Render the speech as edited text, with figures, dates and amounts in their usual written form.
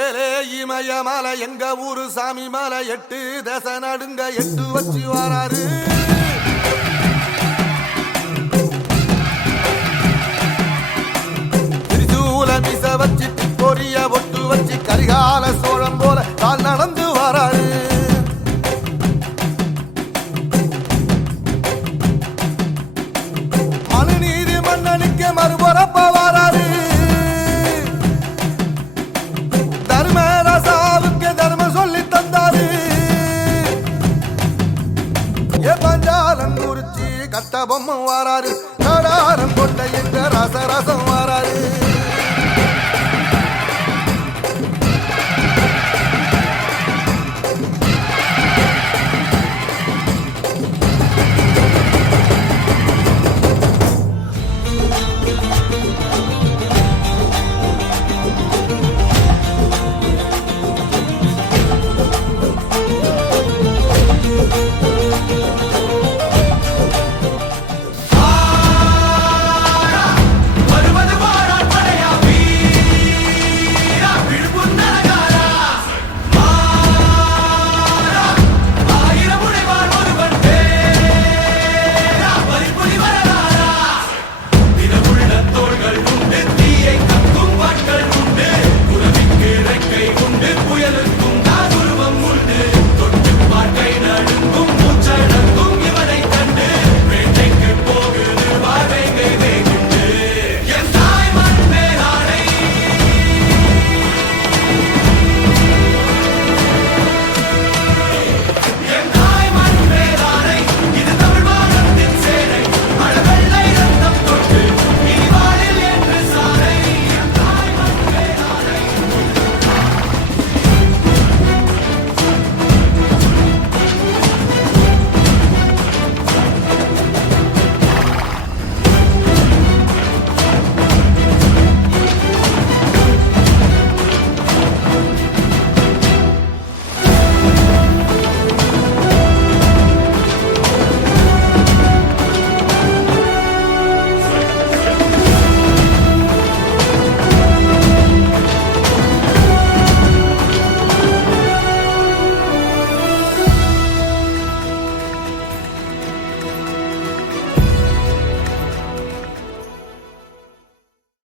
ஏலே இமய மலை எங்க ஊரு சாமி மலை 8 தேச நடுங்க 8 வச்சு வராரு. திரிசூல மிச வச்சு பொரிய ஒட்டு வச்சு கரிகால சோழம் போல கால் நடந்து வராரு. மனுநீதி மன்னனுக்கு மறுபரப்ப வராரு. தர்மராசாவுக்கு தர்மம் சொல்லி தந்தாரு. பஞ்சாலம் குறிச்சி கட்ட பொம்மை வாராரு. கடாரம் கொண்ட எங்க ரசரசம்